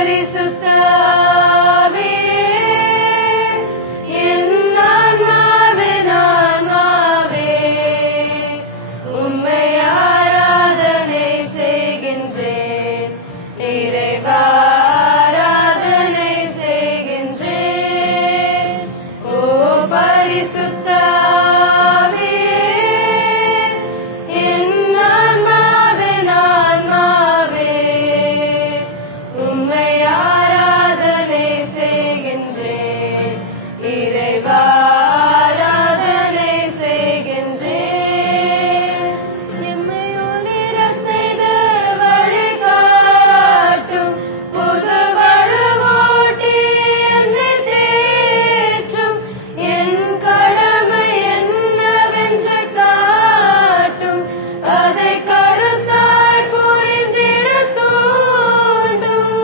பரிசுத்த ஆவியே, என் ஆன்மாவின் ஆன்மாவே, உம்மை ஆராதனை செய்கின்றேன். இறைவா ஆராதனை செய்கின்றேன். ஓ பரிசுத்த ஆவியே, என் ஆன்மாவின் ஆன்மாவே, உம்மை ஆராதனை செய்கின்றேன். இறைவா ஆராதனை செய்கின்றேன். எம்மை ஒளிர செய்து வழிகாட்டும் புது வலுவூட்டி என்னை தேற்றும். என் கடமை என்னவென்று காட்டும், அதை கருத்தாய் புரிந்திட தூண்டும்.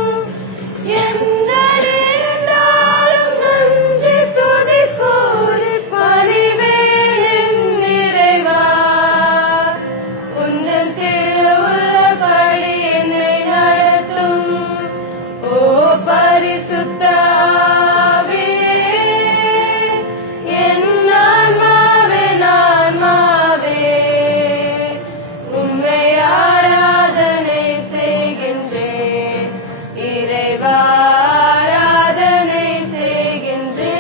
என்ன நேர்ந்தாலும் நன்றி துதி கூறி பணிவேன் என் இறைவா. உந்தன் திருவுள்ளபடி என்னை நடத்தும். ஓ பரிசுத்த ஆவியே, என் ஆன்மாவின் ஆன்மாவே, உம்மை ஆராதனை செய்கின்றேன். இறைவா ஆராதனை செய்கின்றேன்.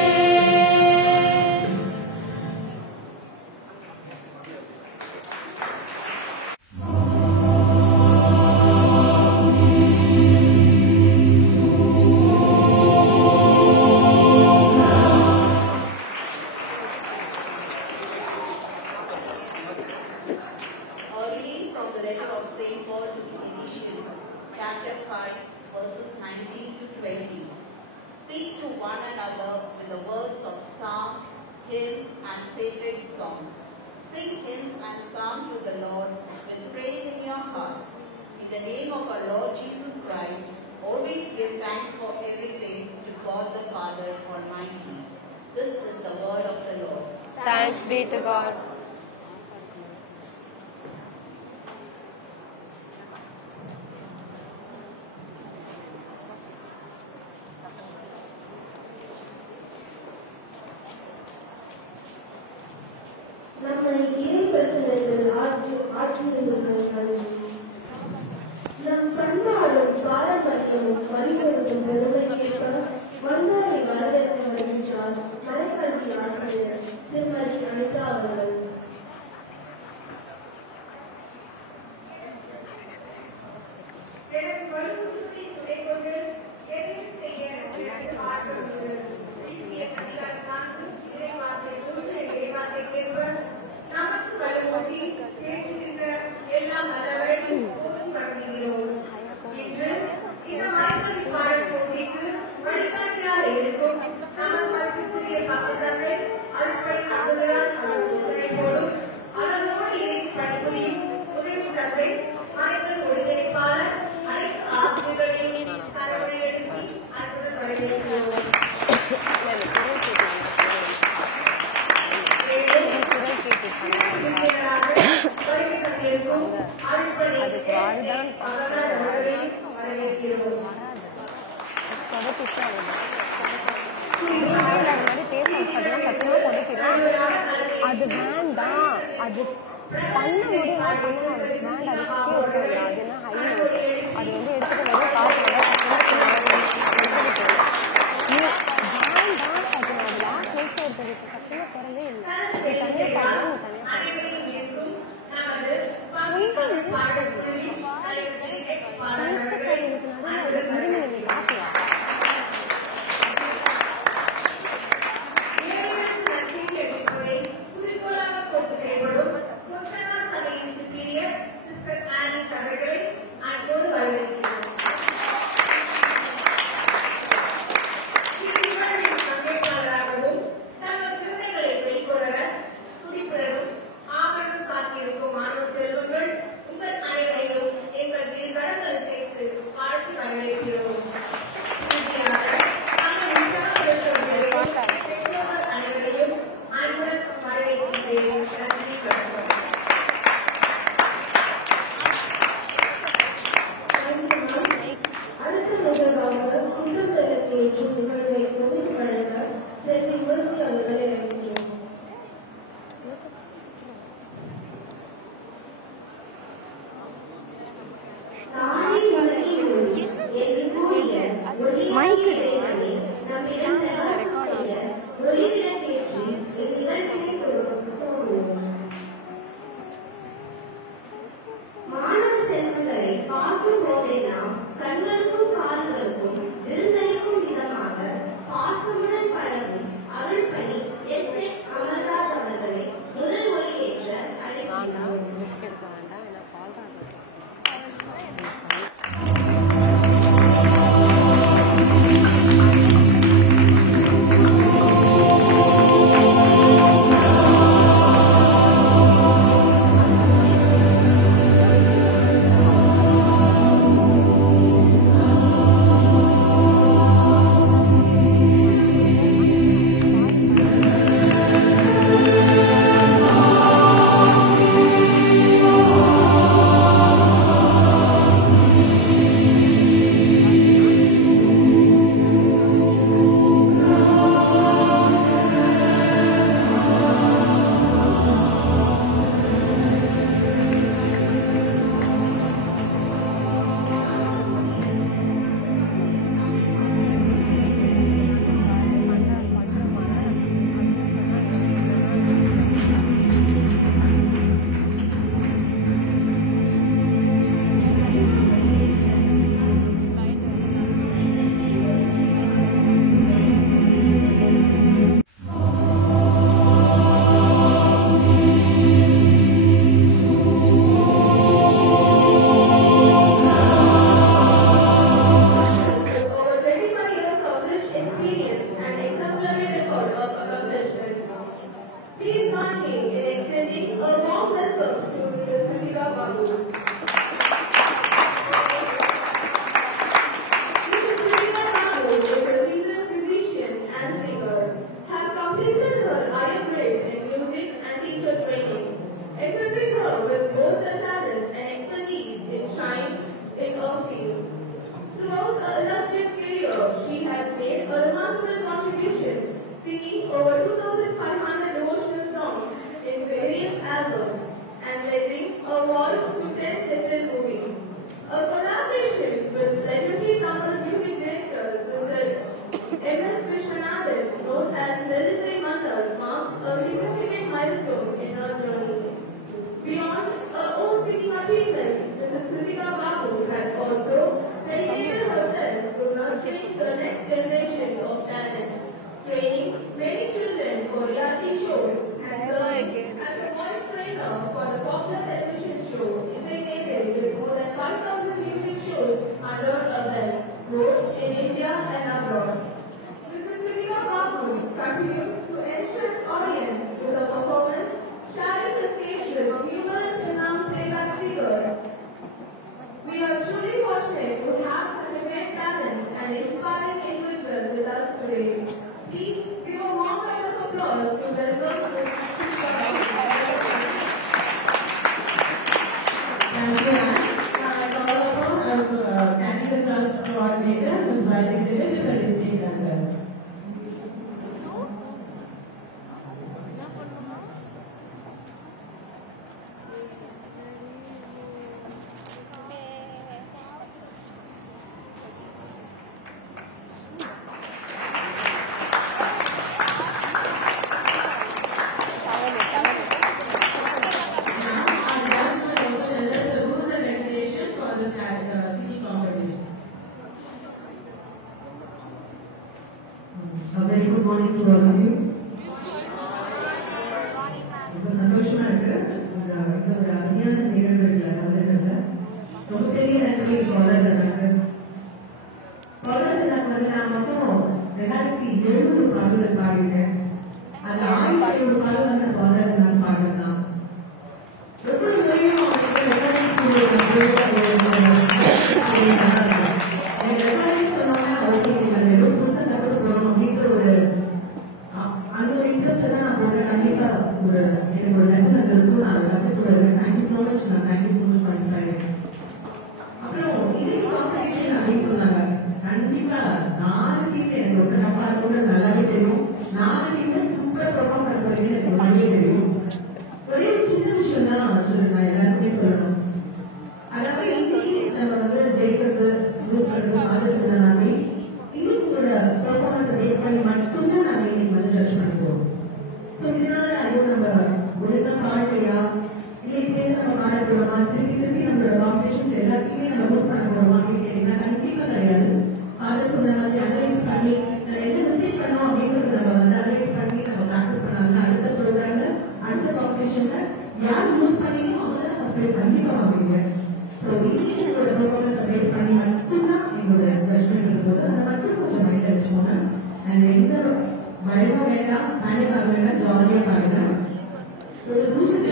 A reading from the letter of St. Paul to the Ephesians, chapter 5, verses 19 to 20. Speak to one another with the words of psalm, hymn, and sacred songs. Sing hymns and psalms to the Lord with praise in your hearts. In the name of our Lord Jesus Christ, always give thanks for everything to God the Father Almighty. This is the word of the Lord. Thanks be to God. நம்மை இரு பிரச்சனைகள் ஆற்றியிருந்தார்கள். நம் பண்பாடும் பாரம்பரியமும் வழிபடுத்தும் பெருமைக்கேற்ப மன்னாரை வரவேற்க வருகின்றார் மறைக்கல்வி ஆசிரியர் திருமதி அனிதா அவர்கள். அது வேண்டாம், அது பண்ண முடியும் அப்படின்னா வேண்டாம், ரிஸ்கே எடுக்க வேண்டாம். அது என்ன ஹை நோட், அது வந்து எடுத்துட்டு வந்து காசு வேண்டாம் சத்தியம். அது லாஸ்ட் நைட்ல ஒருத்தர் இப்போ சத்தியமா குறவே இல்லை. நீ தனியாக பாடலாம், நீ மைக் நம்மிடம் ரெக்கார்ட் ஆகும். ஒளிவிட பேசி இந்நிகழ்ச்சியை தொடங்குவோம். மாணவ செல்வங்களை பார்க்கும் போதெல்லாம் கண்களுக்கும் கால்களுக்கும் விருந்தளிக்கும் விதமாக பாசமுடன் பழகும் அருள்பணி எஸ்.எஸ். அமர்நாத் அவர்களை முதல் மொழியேற்ற அழைக்கின்றோம். பிஸ்கெட் எடுக்க வேண்டாம், ஏன்னா பால் தான் அதாவது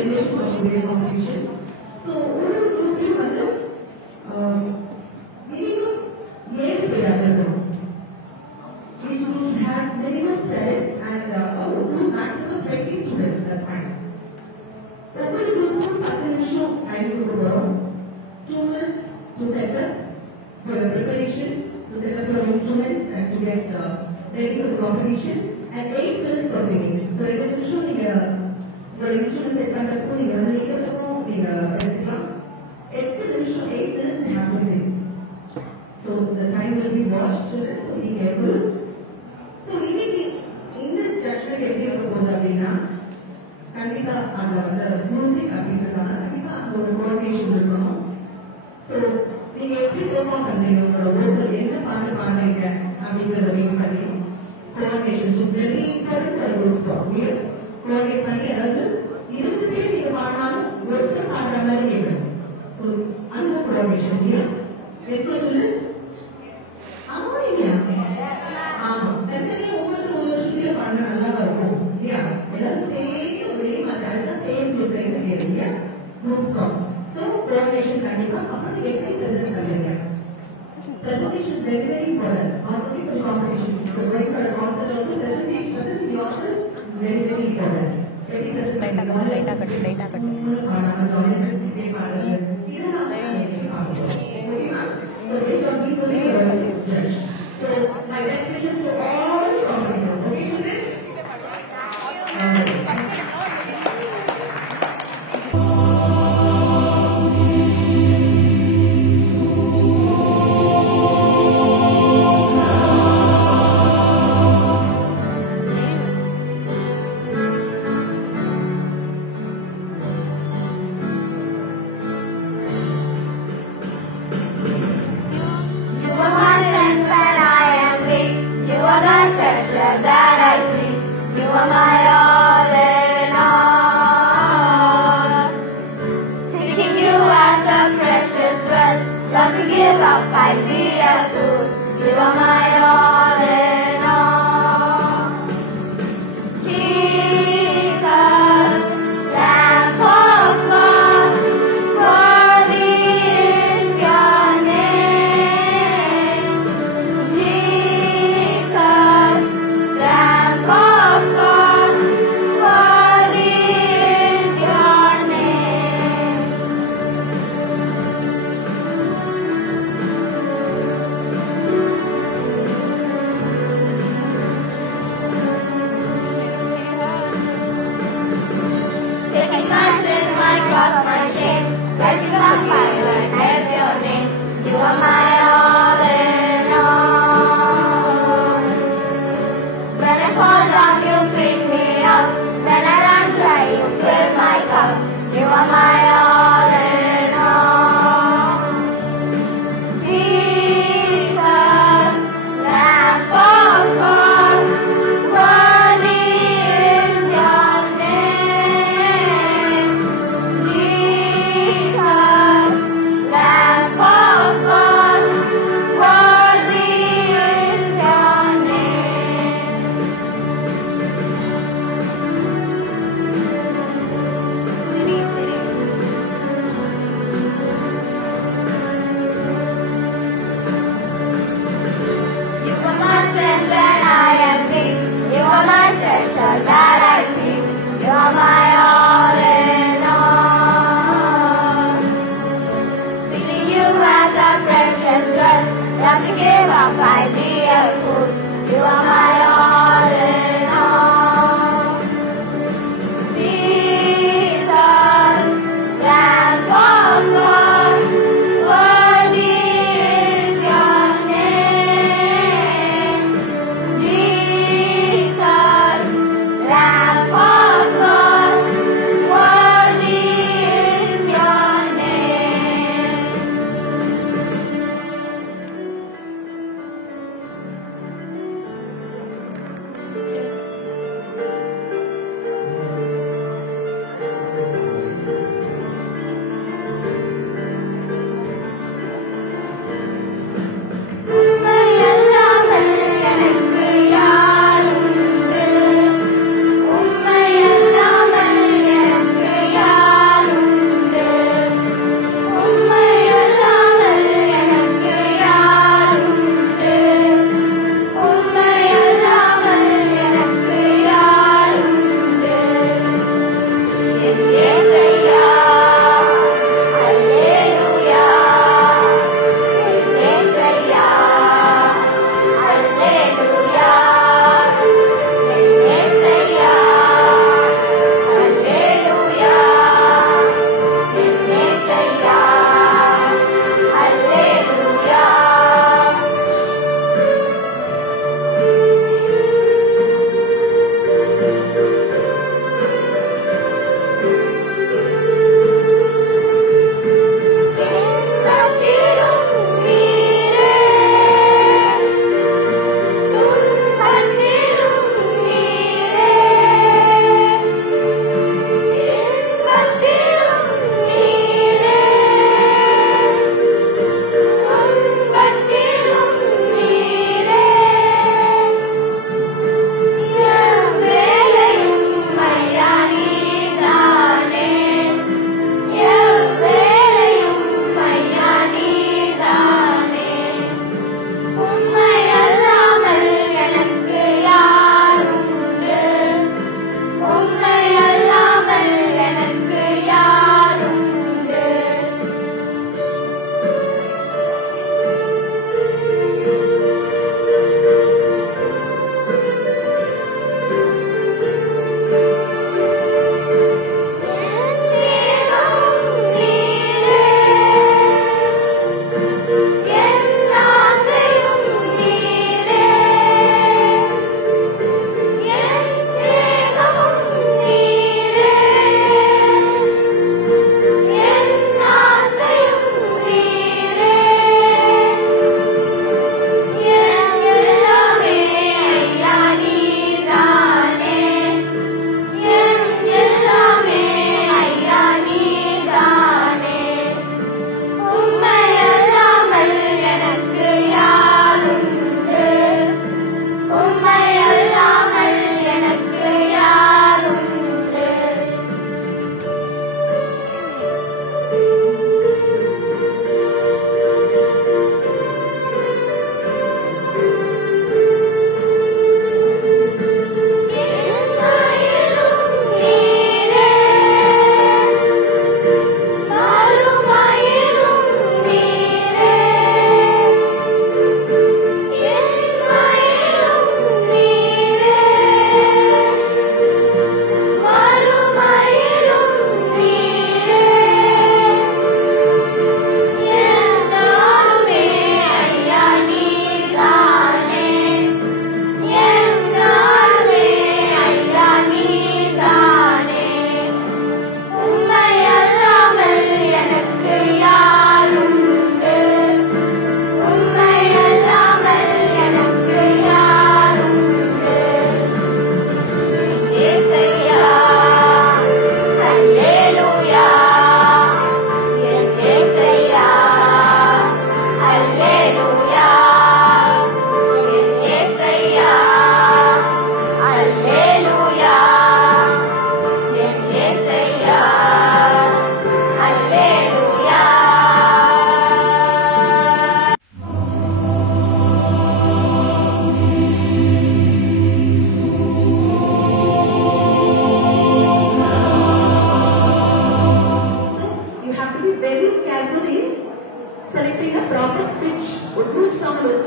generations of today's competition. So, ஒரு குரூப்லையும் வந்து minimum 7 பேர் இருக்கணும். Each group should have minimum 7 and maximum 20 students. That's fine. ஒவ்வொரு குரூப்பும் 10 நிமிஷம் டைம் கொடுக்கிறோம். 2 minutes to set up for the preparation, to set up your instruments and to get ready for the competition, and 8 minutes for singing. So, 2 நிமிஷம் நீங்க உங்களோட instrument set பண்றதுக்கும் நீங்க வந்து நீக்கிறதுக்கும் நீங்க எடுத்துக்கலாம். 8 நிமிஷம் 8 minutes you have to sing. So, the time will be watched, children, so be careful. So, இன்னைக்கு இந்த ஜட்ஜ்மெண்ட் எப்படி இருக்க போகுது அப்படின்னா கண்டிப்பா அந்த வந்து மியூசிக் அப்படின்றதால கண்டிப்பா அந்த ஒரு கோஆர்டினேஷன் இருக்கணும். ஸோ நீங்க எப்படி பெர்ஃபார்ம் பண்றீங்க உங்களோட ஓட்டல் என்ன பாட்டு பாடுறீங்க அப்படிங்கிறத பேஸ் பண்ணி coordination is very important for group song. Coordinate பண்ணி அதாவது 20 பேர் நீங்க பாடினாலும் ஒருத்தர் பாடுற மாதிரி கேட்கணும். ஸோ அந்த கோஆர்டினேஷன் இல்லையா எஸ்ல சொல்லு. ஆமா இல்லையா? ஆமா தனித்தனியா ஒவ்வொரு விஷயத்தையும் பண்ண நல்லா இருக்கும் இல்லையா? எல்லாரும் சேர்ந்து ஒரே மாதிரி அதுதான் சேர்ந்து சேர்ந்து இல்லையா குரூப் சாங். ஸோ கோஆர்டினேஷன் கண்டிப்பா அப்புறம் நீங்க எப்படி ப்ரெசென்ட் பண்ணுவீங்க? Presentation is very, very important. Not only for competition, but going for a concert also, presenting yourself is very, very important. Every presentation. லைட்டா கட்டு So based on these only you are judged. So my best wishes to all the competitors. Okay, children?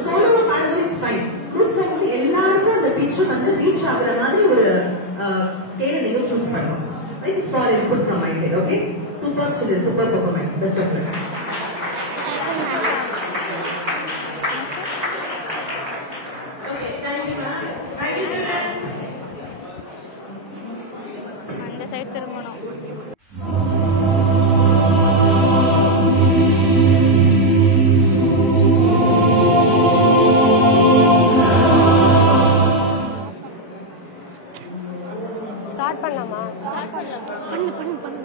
சோலோவா பாடுறது it's fine. Group song வந்து எல்லாருக்கும் அந்த pitch வந்து reach ஆகுற மாதிரி ஒரு ஸ்கேலை நீங்க சூஸ் பண்ணணும். This is all input from my side, okay? Super children, super performance. Best of luck. Okay, thank you, ma'am. Thank you, students. அந்த சைடு திரும்பணும். ஸ்டார்ட் பண்ணலாமா? பண்ணு.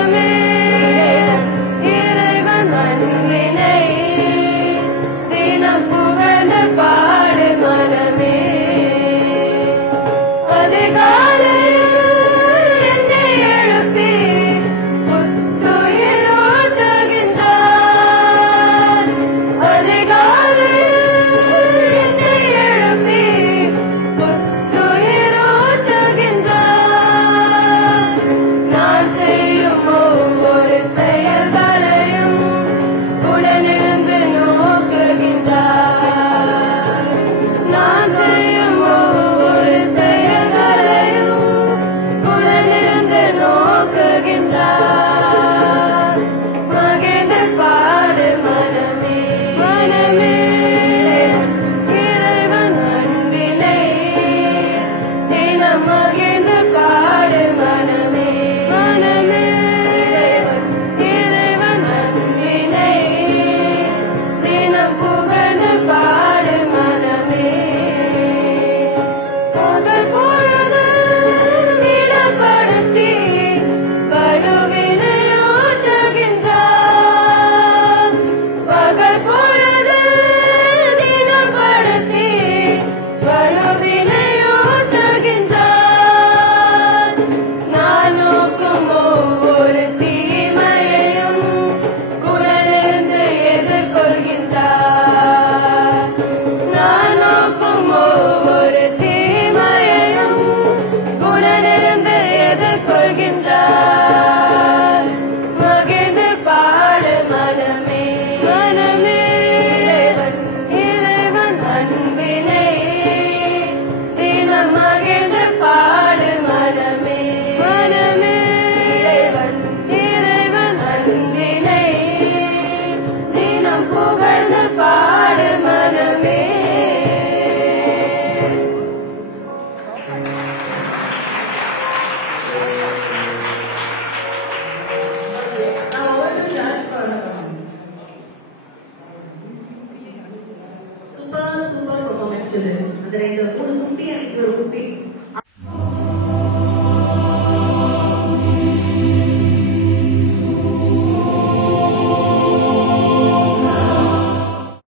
மனமே இறைவன் அன்பினை தினம் புகழ்ந்து பாடு மனமே அதிகாலையில் என்னை எழுப்பி புத்துயிர் ஊட்டுகின்றார் அதிகாலையில் என்னை எழுப்பி புத்துயிர் ஊட்டுகின்றார் நான் செய்யும் ஒவ்வொரு செயல்களையும் உடனிருந்து நோக்குகின்றார் நான் செய்யும் ஒவ்வொரு செயல்களையும் உடனிருந்து நோக்குகின்றார் மகிழ்ந்து பாடு மனமே மனமே இறைவன் அன்பினை தினம் மகிழ்ந்து பாடு மனமே மனமே இறைவன் அன்பினை தினம் புகழ்ந்து பாடு மனமே பகல் பொழுது இடப்படுத்தி வலுவினையூட்டுகின்றார் பகல் பொழுது இடப்படுத்தி வலுவினையூட்டுகின்றார் நான் நோக்கும் ஒவ்வொரு தீமையையும் குடலிருந்து எதிர்கொள்கின்றார் நான் நோக்கும் ஒவ்வொரு தீமையையும் குடலிருந்து எதிர்கொள்கின்றார் மகிழ்ந்து பாடு மனமே மனமே இறைவன் அன்பினை தினம் மகிழ்ந்து பாடு மனமே மனமே இறைவன் அன்பினை தினம் புகழ்ந்து பாடு மனமே Now, what do you learn from super performance student? அந்த ரெண்டு மூணு குட்டி எனக்கு ஒரு குட்டி